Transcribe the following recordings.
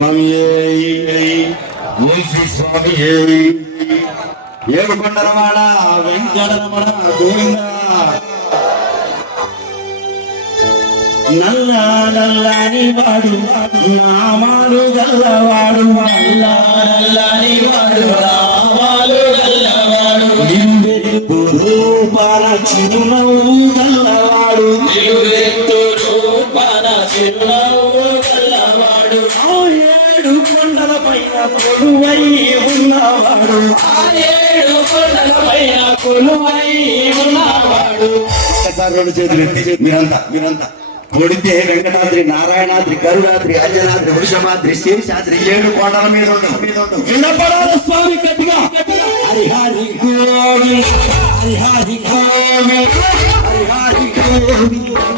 ఓం శ్రీ స్వామి ఏడుకొండరమాడ వెంకటరమణ గోవింద. నల్ల నల్లని వాడు నామాలు గల్లవాడు నల్ల నల్లని వాడు నామాలు గల్లవాడు. నిలువెత్తు రూపాల చిరునవ్వు కొలువై ఉన్నవాడు. ఆ ఏడు కొండల పైన కొలువై ఉన్నవాడు. రెండు చేతులు ఎత్తి మీరంతా మీరంతా. కొడితే వెంకటాద్రి నారాయణాద్రి గరుడాద్రి అంజనాద్రి వృషభాద్రి శేషాద్రి ఏడు కొండల మీద ఉండవు వినపడాలి స్వామి గట్టిగా. గోవింద గోవింద గోవింద.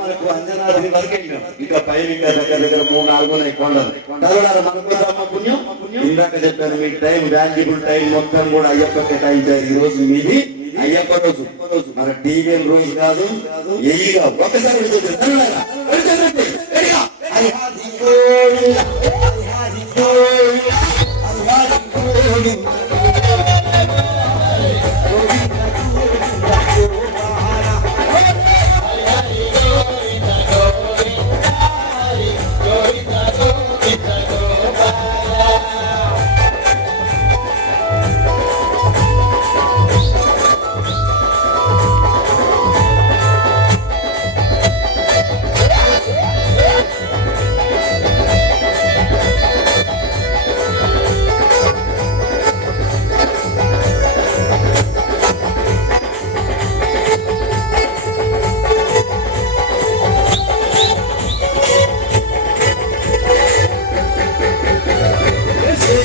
మనకు అంజనాద్రి వరకు ఇంకా పైన ఇంకా దగ్గర దగ్గర మూడు నాలుగు ఉన్నాయి కొండలు తరువాత మనకు పుణ్యం ఇందాక చెప్పాను మీకు టైం వాల్యుబుల్ టైం మొత్తం కూడా అయ్యప్ప కేటాయించారు ఈ రోజు మీది అయ్యప్ప రోజు మన టీవీఎం రోజు కాదు ఎయ్యి కాదు ఒకసారి విడిచేది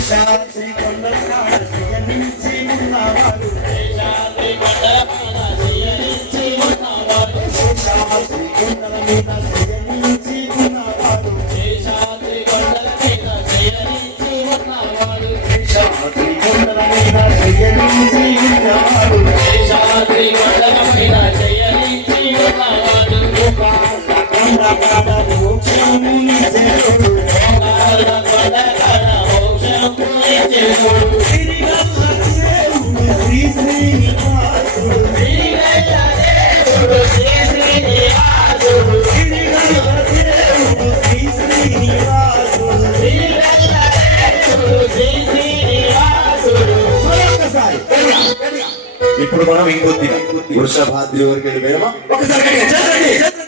Shout ఇప్పుడు మనం ఇంకొద్ది వృషభాద్రి వరకు వెళ్ళిపోయామా ఒకసారి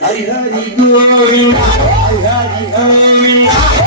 హరి హరి గోవింద హరి హరి గోవింద.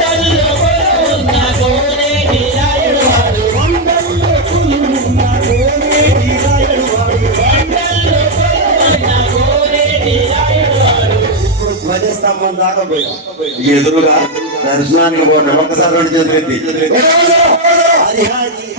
ధ్వజస్తంభం దాకా పోయాం ఎదురుగా దర్శనానికి పోండి. ఒక్కసారి రెండు చేతులు ఎత్తి. హరి హరి.